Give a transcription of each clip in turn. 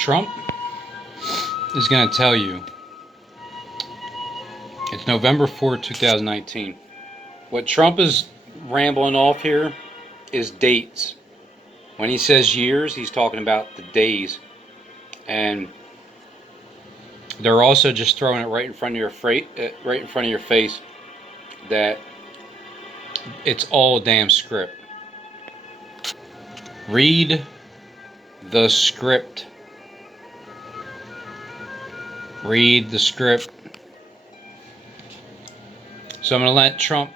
Trump is going to tell you it's November 4th, 2019. What Trump is rambling off here is dates. When he says years, he's talking about the days. And they're also just throwing it right in front of your face that it's all a damn script. Read the script. Read the script. So I'm going to let Trump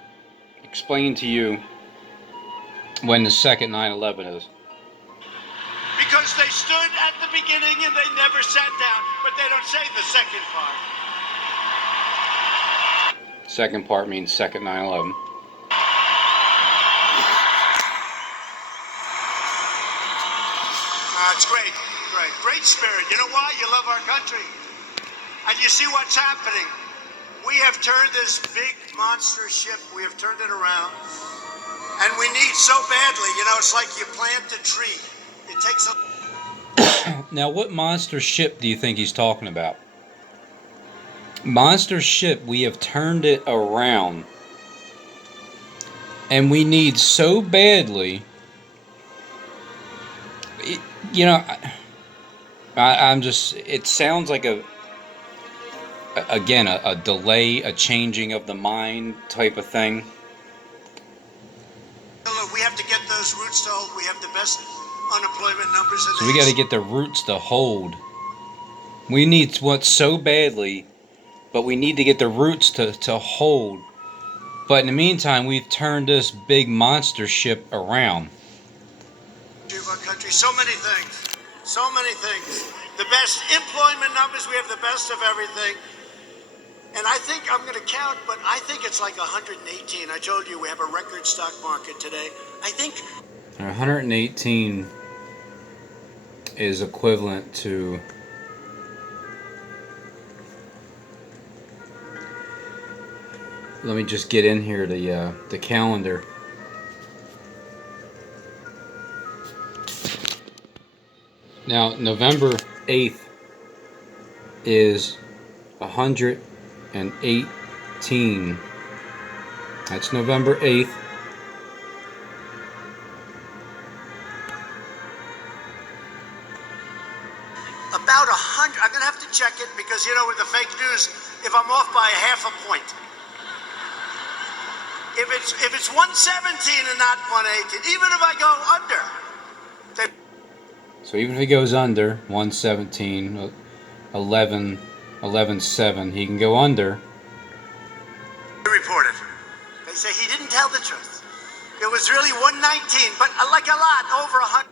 explain to you when the second 9/11 is. Because they stood at the beginning and they never sat down, but they don't say the second part. Second part means second 9/11. It's great, great spirit. You know why? You love our country. And you see what's happening. We have turned this big monster ship, we have turned it around. And we need so badly, it's like you plant a tree. It takes a... Now, what monster ship do you think he's talking about? Monster ship, we have turned it around. And we need so badly... I'm just... It sounds like a delay, a changing of the mind type of thing. We have to get those roots to hold. We have the best unemployment numbers in the So we got to get the roots to hold. We need what so badly, but we need to get the roots to hold. But in the meantime, we've turned this big monster ship around. Of our country, so many things. The best employment numbers, we have the best of everything. And I think I'm going to count, but I think it's like 118. I told you we have a record stock market today. I think 118 is equivalent to let me just get in here the calendar. Now, November 8th is 118. That's November 8th. About 100. I'm going to have to check it because, with the fake news, if I'm off by a half a point. If it's 117 and not 118, even if I go under. So even if he goes under 117, 11.7, he can go under. Reported. They say he didn't tell the truth. It was really 119, but like a lot, over 100.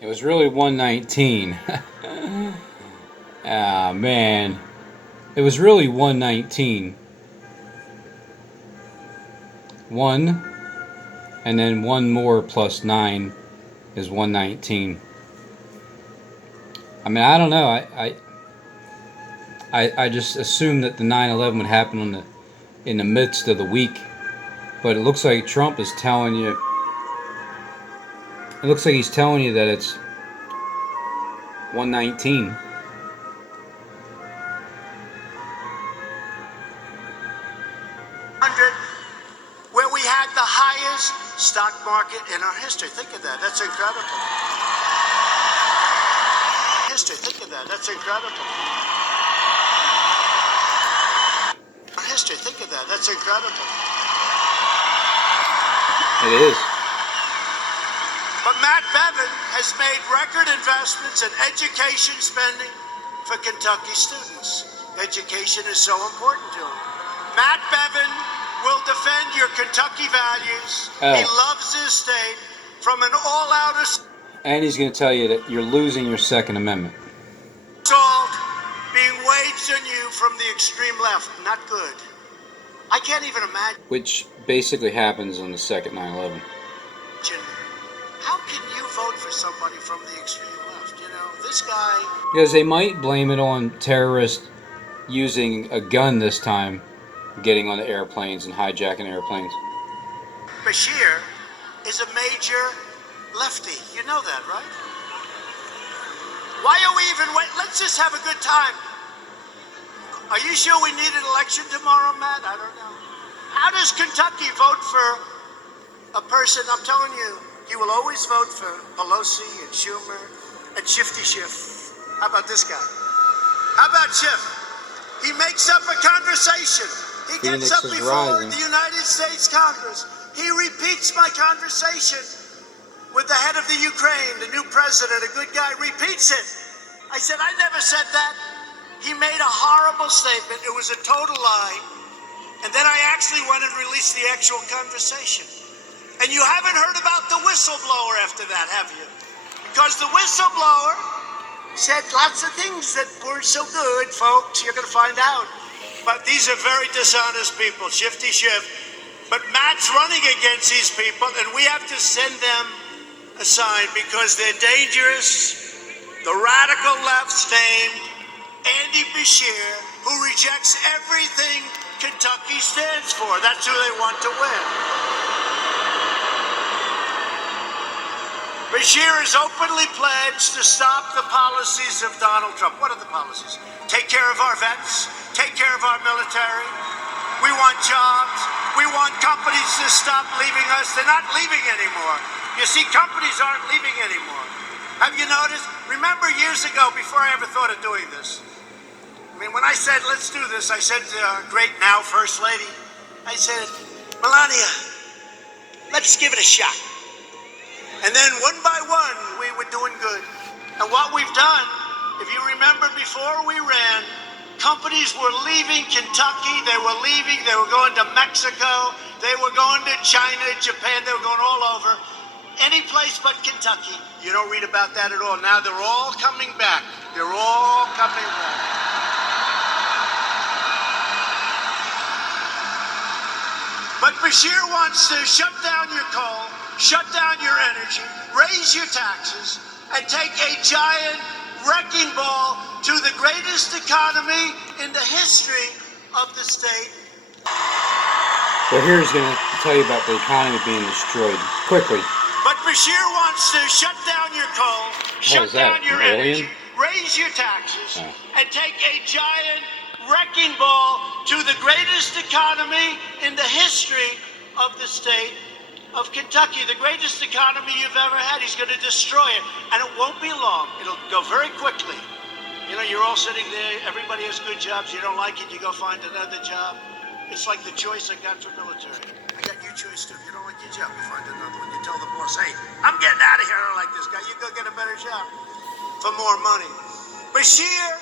It was really 119. Ah, man. It was really 119. 1, and then 1 more plus 9 is 119. I mean, I don't know. I just assumed that the 9/11 would happen in the midst of the week, but it looks like Trump is telling you. It looks like he's telling you that it's 119. Where we had the highest stock market in our history. Think of that. That's incredible. Think of that. That's incredible. Think of that. That's incredible. It is. But Matt Bevin has made record investments in education spending for Kentucky students. Education is so important to him. Matt Bevin will defend your Kentucky values. He loves his state from an all-out assault. And he's going to tell you that you're losing your Second Amendment. Assault being waged on you from the extreme left. Not good. I can't even imagine. Which basically happens on the second 9/11. How can you vote for somebody from the extreme left? This guy. Because they might blame it on terrorists using a gun this time, getting on the airplanes and hijacking airplanes. Bashir is a major lefty. You know that, right? Why are we even wait? Let's just have a good time. Are you sure we need an election tomorrow, Matt? I don't know. How does Kentucky vote for a person? I'm telling you, he will always vote for Pelosi and Schumer and Shifty Schiff. How about this guy? How about Schiff? He makes up a conversation. He gets up before the United States Congress. He repeats my conversation with the head of the Ukraine, the new president, a good guy, repeats it. I said, I never said that. He made a horrible statement. It was a total lie. And then I actually went and released the actual conversation. And you haven't heard about the whistleblower after that, have you? Because the whistleblower said lots of things that weren't so good, folks. You're going to find out. But these are very dishonest people, Shifty Schiff. But Matt's running against these people, and we have to send them a sign because they're dangerous. The radical left's named Andy Beshear, who rejects everything Kentucky stands for. That's who they want to win. Beshear has openly pledged to stop the policies of Donald Trump. What are the policies? Take care of our vets, take care of our military. We want jobs. We want companies to stop leaving us. They're not leaving anymore. You see, companies aren't leaving anymore. Have you noticed? Remember years ago, before I ever thought of doing this, I mean, when I said, let's do this, I said to our great now First Lady, I said, Melania, let's give it a shot. And then one by one, we were doing good. And what we've done, if you remember before we ran, companies were leaving Kentucky, they were leaving, they were going to Mexico, they were going to China, Japan, they were going all over. Any place but Kentucky. You don't read about that at all. Now they're all coming back. They're all coming back. But Beshear wants to shut down your coal, shut down your energy, raise your taxes, and take a giant wrecking ball to the greatest economy in the history of the state. Well, here he's going to tell you about the economy being destroyed quickly. But Beshear wants to shut down your coal, shut down your energy, raise your taxes, and take a giant wrecking ball to the greatest economy in the history of the state of Kentucky, the greatest economy you've ever had. He's going to destroy it, and it won't be long. It'll go very quickly. You know, you're all sitting there, everybody has good jobs, you don't like it, you go find another job. It's like the choice I got for military. I got your choice too. If you don't like your job, you find another one. You tell the boss, hey, I'm getting out of here, I don't like this guy. You go get a better job for more money. Beshear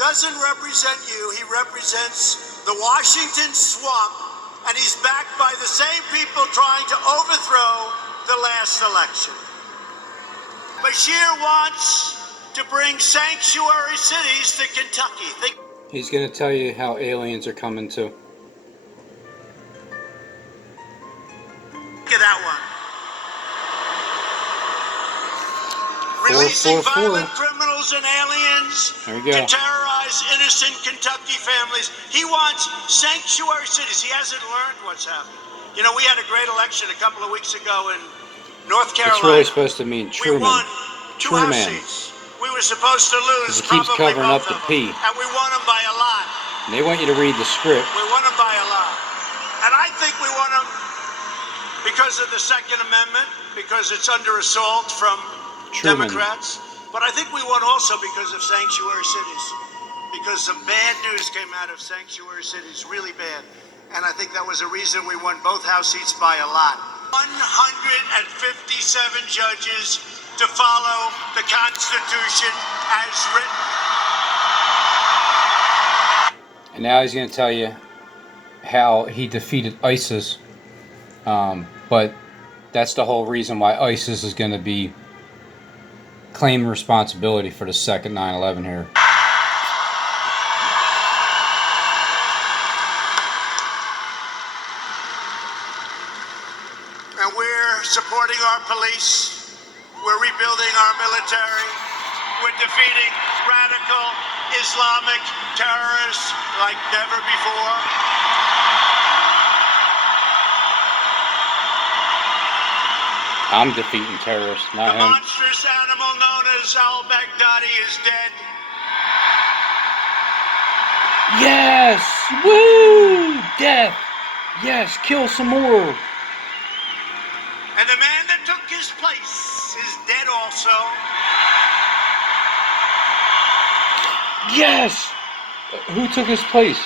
doesn't represent you. He represents the Washington swamp, and he's backed by the same people trying to overthrow the last election. Beshear wants to bring sanctuary cities to Kentucky. He's going to tell you how aliens are coming too. Look at that one. Releasing violent criminals and aliens to terrorize innocent Kentucky families. He wants sanctuary cities. He hasn't learned what's happened. You know, we had a great election a couple of weeks ago in North Carolina. It's really supposed to mean Truman. We won two House seats. We were supposed to lose. He keeps covering up the P. And we won them by a lot. And they want you to read the script. We won them by a lot. And I think we won them because of the Second Amendment, because it's under assault from Truman. Democrats. But I think we won also because of sanctuary cities. Because some bad news came out of sanctuary cities, really bad. And I think that was a reason we won both House seats by a lot. 157 judges to follow the Constitution as written. And now he's going to tell you how he defeated ISIS. But that's the whole reason why ISIS is going to be claiming responsibility for the second 9/11 here. And we're supporting our police. We're rebuilding our military. We're defeating radical Islamic terrorists like never before. I'm defeating terrorists, not him. The monstrous animal known terrorist al-Baghdadi is dead. Yes! Woo! Death! Yes, kill some more. And the man that took his place is dead also. Yes! Who took his place?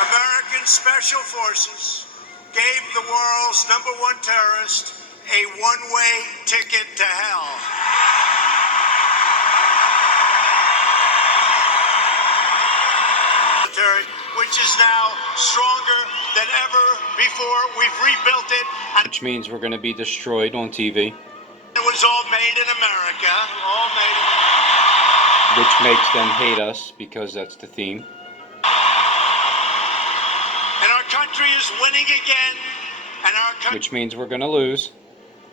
American Special Forces gave the world's #1 terrorist a one-way ticket to hell. Which is now stronger than ever before. We've rebuilt it. And Which means we're going to be destroyed on TV. it was all made in America. All made in America. Which makes them hate us, because that's the theme. And our country is winning again. And our Which means we're going to lose.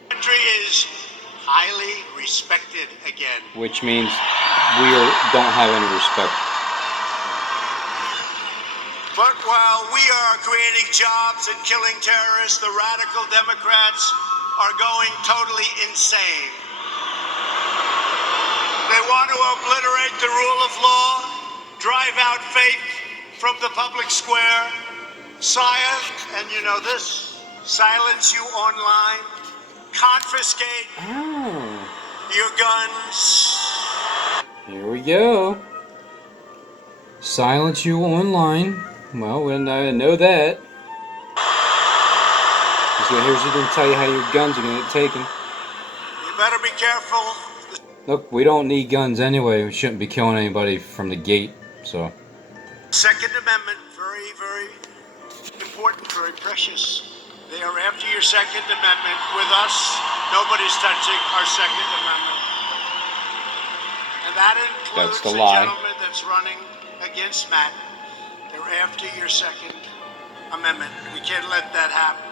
country is highly respected again. Which means we don't have any respect. But while we are creating jobs and killing terrorists, the radical Democrats are going totally insane. They want to obliterate the rule of law, drive out faith from the public square, and you know this, silence you online, confiscate your guns. Here we go. Silence you online. Well, I know that. Here's going to tell you how your guns are going to get taken. You better be careful. Look, we don't need guns anyway. We shouldn't be killing anybody from the gate, so. Second Amendment, very, very important, very precious. They are after your Second Amendment. With us, nobody's touching our Second Amendment. And that includes That's the the lie. gentleman that's running against Matt. They're after your Second Amendment. We can't let that happen.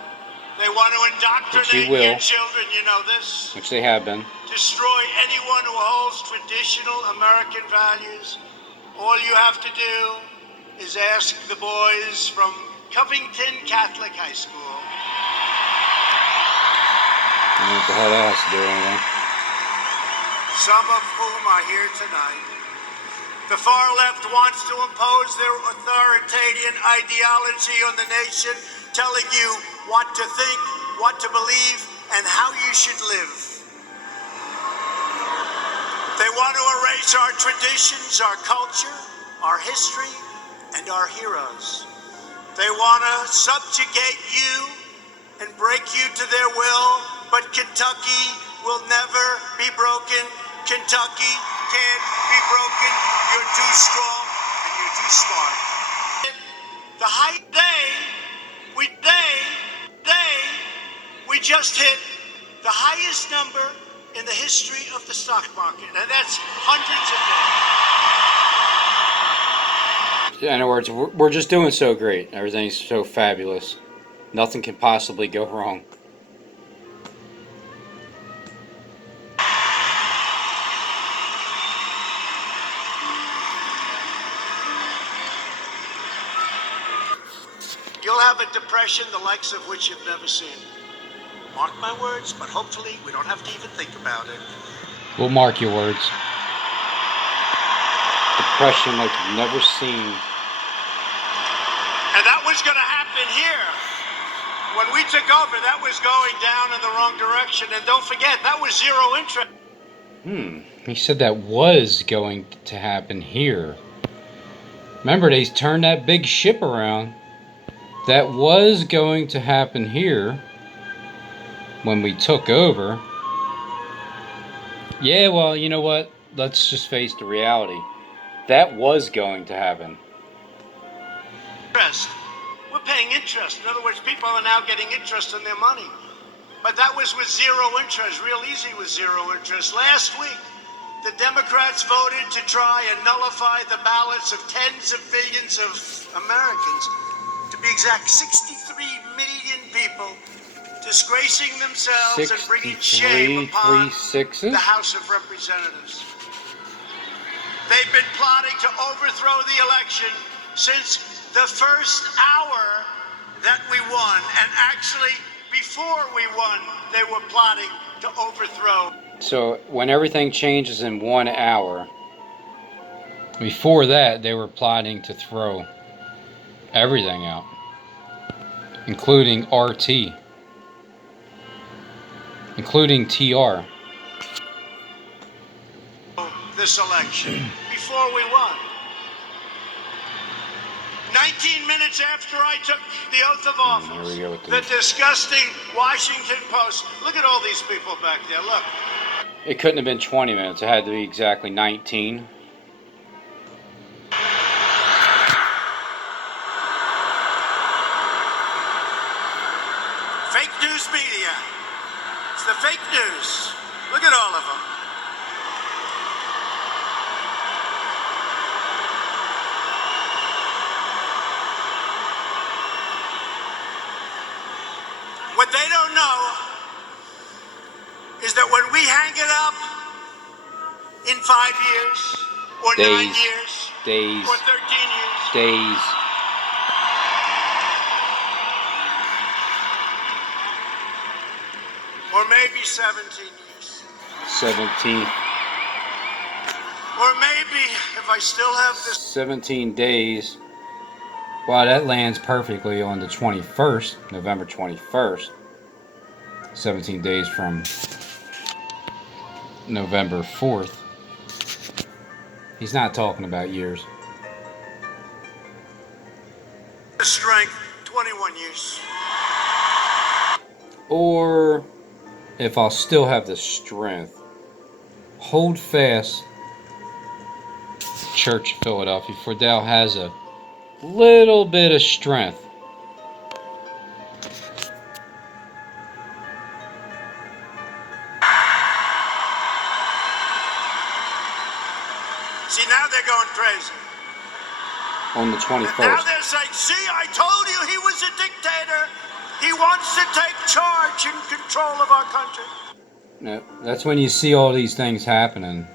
They want to indoctrinate your children, you know this. Which they have been. Destroy anyone who holds traditional American values. All you have to do is ask the boys from Covington Catholic High School. I don't know what the hell that has to do with anything. Some of whom are here tonight. The far left wants to impose their authoritarian ideology on the nation, telling you what to think, what to believe, and how you should live. They want to erase our traditions, our culture, our history, and our heroes. They want to subjugate you and break you to their will, but Kentucky will never be broken. Kentucky can't be broken. You're too strong and you're too smart. The high day, we just hit the highest number in the history of the stock market, and that's hundreds of millions. Yeah, in other words, we're just doing so great. Everything's so fabulous. Nothing can possibly go wrong. You'll have a depression the likes of which you've never seen. Mark my words, but hopefully we don't have to even think about it. We'll mark your words. Depression like you've never seen. And that was going to happen here. When we took over, that was going down in the wrong direction. And don't forget, that was zero interest. He said that was going to happen here. Remember, they turned that big ship around. That was going to happen here when we took over. Yeah, well, you know what? Let's just face the reality. That was going to happen. Interest. We're paying interest. In other words, people are now getting interest on their money. But that was with zero interest, real easy with zero interest. Last week, the Democrats voted to try and nullify the ballots of tens of millions of Americans. To be exact, 63 million people disgracing themselves and bringing shame upon the House of Representatives. They've been plotting to overthrow the election since the first hour that we won. And actually, before we won, they were plotting to overthrow. So when everything changes in 1 hour, before that they were plotting to throw everything out, including RT, including TR. This election, before we won. 19 minutes after I took the oath of office, Here we go with the disgusting Washington Post. Look at all these people back there. Look. It couldn't have been 20 minutes. It had to be exactly 19. Fake news media. It's the fake news. Look at all of them. What they don't know is that when we hang it up in 5 years, or Days. 9 years, Days. or 13 years, Days. or maybe 17 years, 17. or maybe if I still have this 17 days. Wow, that lands perfectly on the 21st, November 21st. 17 days from November 4th. He's not talking about years. strength, 21 years. Or if I'll still have the strength, hold fast, Church of Philadelphia, for thou has a little bit of strength. See, now they're going crazy. On the Now 21st. they're saying, see, I told you he was a dictator. He wants to take charge and control of our country. No, that's when you see all these things happening.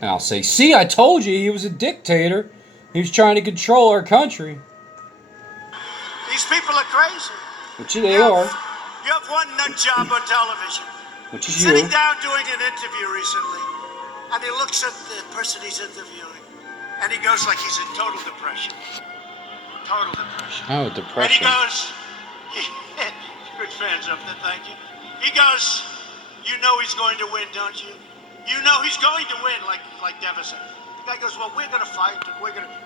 And I'll say, see, I told you he was a dictator. He was trying to control our country. These people are crazy. Which they are. You have one nut job on television. Which is Sitting you. down doing an interview recently, and he looks at the person he's interviewing, and he goes like he's in total depression. Total depression. Oh, And he depression. goes, good fans up there, thank you. He goes, you know he's going to win, don't you? You know he's going to win, like deficit. The guy goes, well, we're going to fight.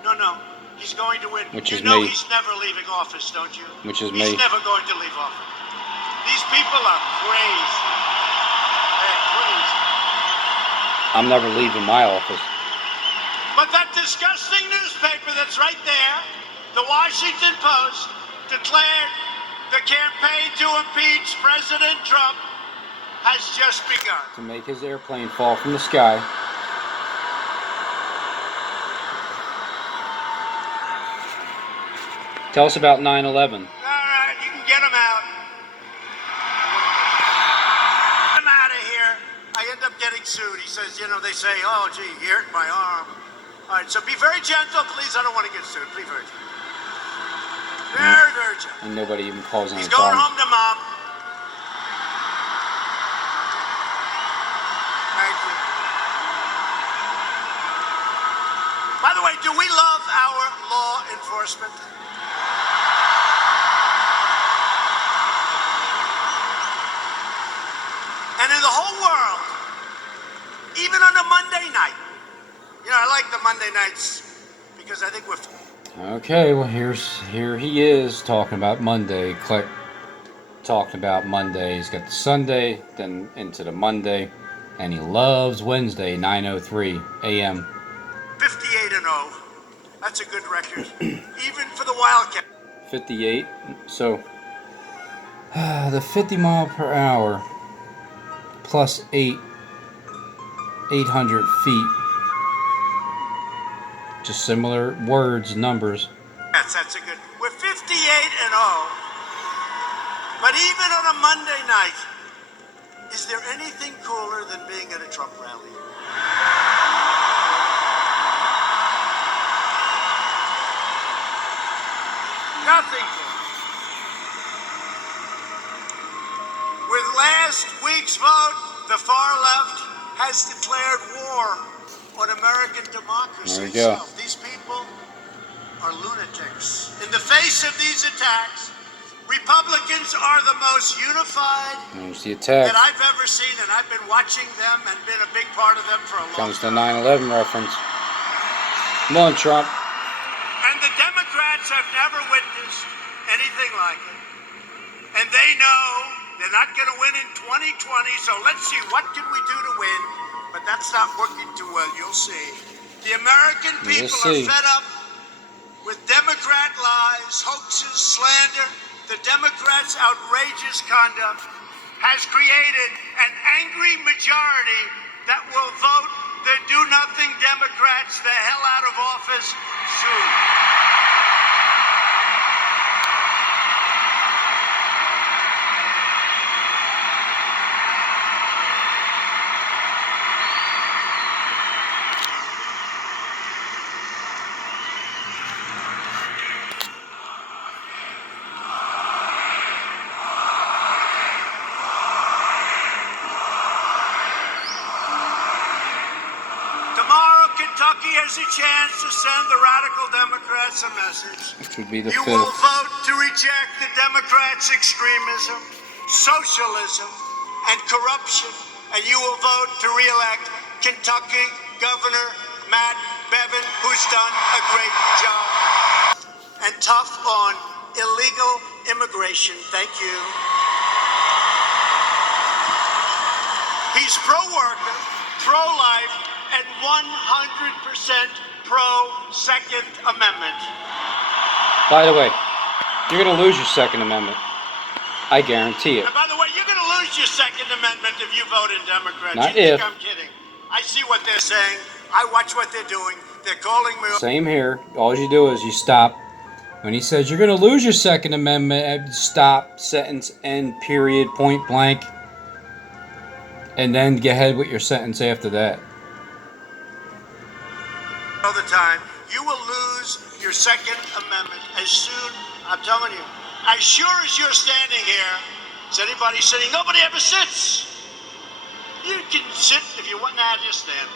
No, he's going to win. Which is you know me. he's never leaving office, don't you? Which is He's me. never going to leave office. These people are crazy. They're crazy. I'm never leaving my office. But that disgusting newspaper that's right there, the Washington Post, declared the campaign to impeach President Trump has just begun. To make his airplane fall from the sky. Tell us about 9/11. All right, you can get him out. Get him out of here. I end up getting sued. He says, they say, oh, gee, you hurt my arm. All right, so be very gentle, please. I don't want to get sued. Be very gentle. Very, very gentle. And nobody even calls any He's going problem. home to mom. Thank you. By the way, do we love our law enforcement? And in the whole world, even on a Monday night, I like the Monday nights because I think we're... Okay, well here he is talking about Monday. Click. Talking about Monday. He's got the Sunday, then into the Monday, and he loves Wednesday, 9:03 a.m. 58-0. That's a good record, even for the Wildcat. 58. So the 50 mile per hour plus 800 feet. Just similar words, numbers. That's a good. We're 58-0. But even on a Monday night, is there anything cooler than being at a Trump rally? nothing for it. With last week's vote, the far left has declared war on American democracy There you go. itself. These people are lunatics. In the face of these attacks, Republicans are the most unified There's the attack. that I've ever seen, and I've been watching them and been a big part of them for a long Comes the time. 9/11 reference. Come on, Trump. And the Democrats have never witnessed anything like it. And they know they're not going to win in 2020, so let's see, what can we do to win? But that's not working too well, you'll see. The American people are fed up with Democrat lies, hoaxes, slander. The Democrats' outrageous conduct has created an angry majority that will vote the do-nothing Democrats the hell out of office soon. Tomorrow, Kentucky has a chance to send the radical Democrats a message. Which would be the You 5th. will vote to reject the Democrats' extremism, socialism, and corruption, and you will vote to re-elect Kentucky Governor Matt Bevin, who's done a great job. And tough on illegal immigration. Thank you. He's pro-worker, pro-life, and 100% pro-Second Amendment. By the way, you're going to lose your Second Amendment. I guarantee it. And by the way, you're going to lose your Second Amendment if you vote in Democrat. Not You if. think I'm kidding? I see what they're saying. I watch what they're doing. They're calling me. Same here. All you do is you stop. When he says you're going to lose your Second Amendment, stop, sentence, end, period, point blank. And then get ahead with your sentence after that. All the time, you will lose your Second Amendment as soon, I'm telling you, as sure as you're standing here. Is anybody sitting? Nobody ever sits. You can sit if you want. Nah, just stand.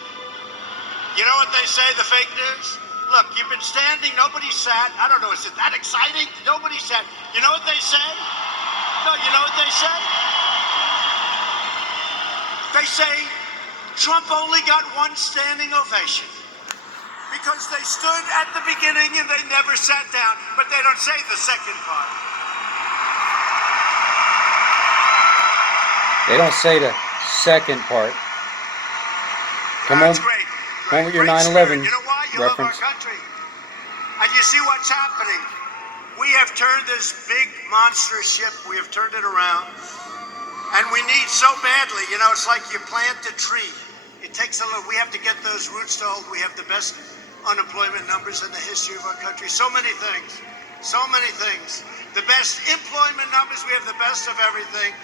You know what they say, the fake news? Look, you've been standing, nobody sat. I don't know, is it that exciting? Nobody sat. You know what they say? No, you know what they say? They say Trump only got one standing ovation because they stood at the beginning and they never sat down, but they don't say the second part. They don't say the second part. Come on. That's great. Come on with your Great 9/11 spirit. You know why? You reference. love our country. And you see what's happening. We have turned this big monster ship, we have turned it around. And we need so badly, you know, it's like you plant a tree. It takes a little, we have to get those roots to hold. We have the best unemployment numbers in the history of our country. So many things. So many things. The best employment numbers, we have the best of everything.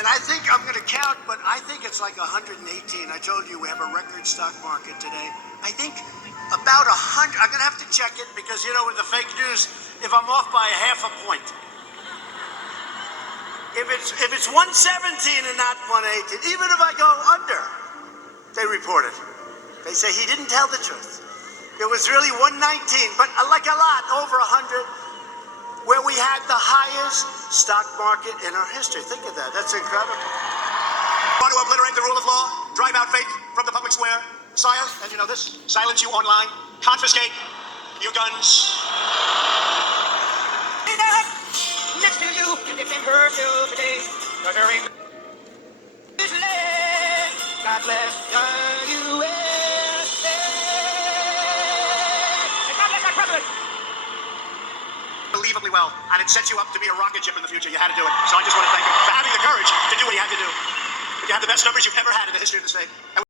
And I think I'm going to count, but I think it's like 118. I told you we have a record stock market today. I think about 100. I'm going to have to check it because, you know, with the fake news, if I'm off by a half a point. If it's 117 and not 118, even if I go under, they report it. They say he didn't tell the truth. It was really 119, but like a lot, over 100, where we had the highest stock market in our history. Think of that. That's incredible. Want to obliterate the rule of law, drive out faith from the public square, silence, and you know this, silence you online, confiscate your guns. Next to you, and if it hurts you today, God bless the USA. And God bless our president. Unbelievably well, and it sets you up to be a rocket ship in the future. You had to do it. So I just want to thank you for having the courage to do what you had to do. But you have the best numbers you've ever had in the history of the state.